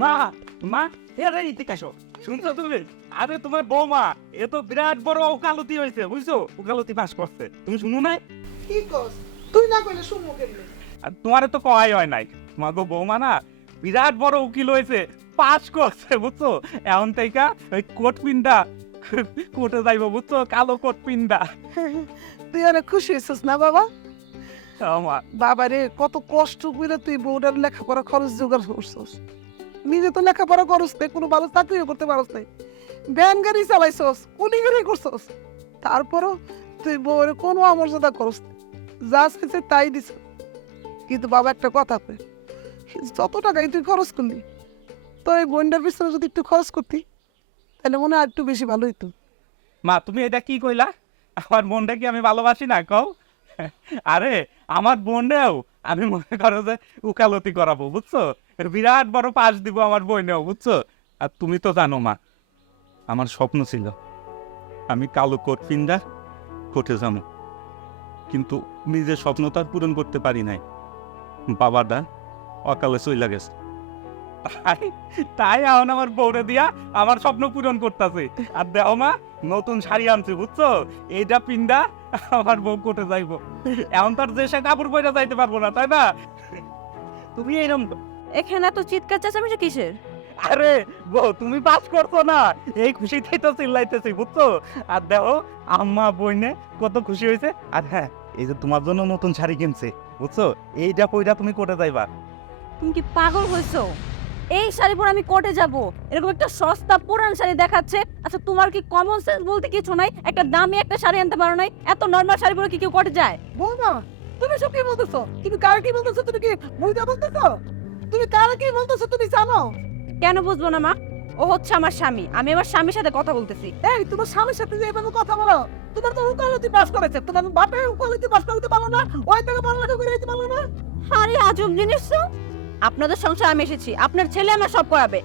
মা মা এরে এদিকে আসো, শুনছো তুমি? আরে তোমার বৌমা এ তো বিরাট বড় ওকালতি হয়েছে, বুঝছো? ওকালতি পাস করছে, তুমি শুনো নাই? কি কস তুই না কইলে শুনবো কেমনে? আর তোমার তো কয় হয় নাই, তোমার গো বৌমা না বিরাট বড় উকিল হয়েছে, পাস করছে, বুঝছো? এখন থেকে ওই কোট পিন্ডা কোর্টে যাইবো, বুঝছো? কালো কোট পিন্ডা। তুই অনেক খুশি হয়েছিস না বাবা? আমার বাবারে কত কষ্ট করে তুই বউটার লেখাপড়া খরচ জোগাড় করছিস, নিজে তো লেখাপড়া করস নাই, কোনো ভালো চাকরিও করতে পারস নাই, ভ্যান গাড়ি চালাইছস, কুলি গাড়ি করছস, তারপরও তুই বউয়ের কোনো আমর্যাদা করস নাই, যা চাইছে তাই দিছ। কিন্তু বাবা একটা কথা কই, যত টাকাই তুই খরচ করলি, তো এই বোনটার পিছনে যদি একটু খরচ করতি তাহলে মনে হয় একটু বেশি ভালো হইতো। মা, তুমি এটা কি কইলা? আমার বোনটা কি আমি ভালোবাসি না কও? আরে আমার বোনেও আমি মনে করো যে উকালতি করাবো, বুঝছো? বিরাট বড় পাস দিব আমার বোনেও, বুঝছো? আর তুমি তো জানো মা, আমার স্বপ্ন ছিল আমি কালো কোট পিন্দা কোর্টে যাবো, কিন্তু নিজের স্বপ্ন তো আর পূরণ করতে পারি নাই, বাবাটা অকালে চইলা গেছে। তাই এখন আমার বউরে দিয়া আমার স্বপ্ন পূরণ করতেছে। আর দেখো মা, নতুন শাড়ি আনছি, বুঝছো? এইটা পিন্দা আমার বউ কোটে যাইবো। এখন তার যে সে কাপড় পরে যাইতে পারবো না, তাই না? তুমি এইরকম এখানে তো চিৎকার চেঁচামেচি কিসের? আরে বউ, তুমি পাস করছো না, এই খুশিতেই তো চিল্লাইতেছি, বুঝছো? আর দেখো আম্মা বইনে কত খুশি হয়েছে। আর হ্যাঁ, এই যে তোমার জন্য নতুন শাড়ি কিনছে, বুঝছো? এইটা পইরা তুমি কোটে যাইবা। তুমি কি পাগল হয়েছো? এই শাড়ি পরে আমি কোর্টে যাব? এরকম একটা সস্তা পুরান শাড়ি দেখাচ্ছে। আচ্ছা, তোমার কি কমন সেন্স বলতে কিছু নাই? একটা দামি একটা শাড়ি আনতে পারো নাই? এত নরমাল শাড়ি পরে কি কেউ কোর্টে যায়? বৌমা, তুমি সব কি বলতেছো? তুমি কার কি বলতেছো? তুমি কি বুঝতে বলতেছো? তুমি কার কি বলতেছো তুমি জানো? কেন বুঝবো না মা? ও হচ্ছে আমার স্বামী, আমি আমার স্বামীর সাথে কথা বলতেছি। এই তোমার স্বামীর সাথে যে এভাবে কথা বলো, তোমার তো উকালতি পাস করেছে, তোমার বাপে উকালতি পাস করতে পারলো না, ওই থেকে পড়ালেখা করে দিতে পারলো না। আরে আজব জিনিস তো। আপনাদের সংসার আমি এসেছি, আপনার ছেলে আমার সব করাবে।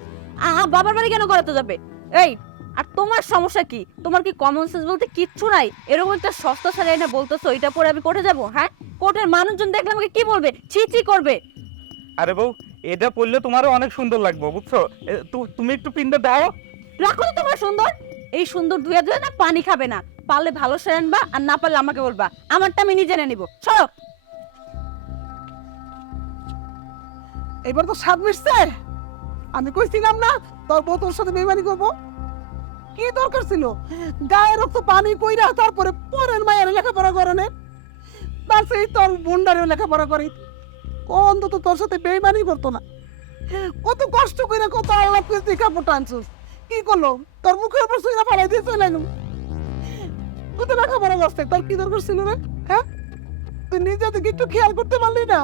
বাবার বাড়ি কেন করাতে যাবে? এই, আর তোমার সমস্যা কি? তোমার কি কমন সেন্স বলতে কিচ্ছু নাই? এরকম একটা সস্তা শাড়ি এনে বলতেছো এটা পরে আমি কোর্টে যাব? হ্যাঁ, কোর্টের মানুষজন দেখলে আমাকে কি বলবে? ছি ছি করবে। আরে বউ, এটা পরলে তোমারও অনেক সুন্দর লাগবে, বুঝছো? তুমি একটু পিন্দা দাও। রাখো তো তোমার সুন্দর। এই সুন্দর ধুয়ে ধুয়ে না পানি খাবে না। পারলে ভালো শাড়ি আনবা, আর না পারলে আমাকে বলবা, আমারটা আমি নিজে এনে নিবো। সরো। এবার তো স্বাদ মিটছে। আমি কইছিলাম না তোর বউ তোর সাথে বেইমানি করবো? কি দরকার ছিল গায়ে রক্ত পানি কইরা তারপরে পরের মায়ের লেখাপড়া করানে? তার সেই তোর বোনডারেও লেখাপড়া করি, ও অন্তত তোর সাথে বেইমানি করতো না। কত কষ্ট করে কত আল্লাহ তুই কাপড় টানছিস, কি করলো? তোর মুখের উপর সুইরা ফেলাই দিয়ে চলে গেল। তুই তো লেখাপড়া করছে, তোর কি দরকার ছিল রে? হ্যাঁ, তুই নিজে থেকে একটু খেয়াল করতে পারলি না?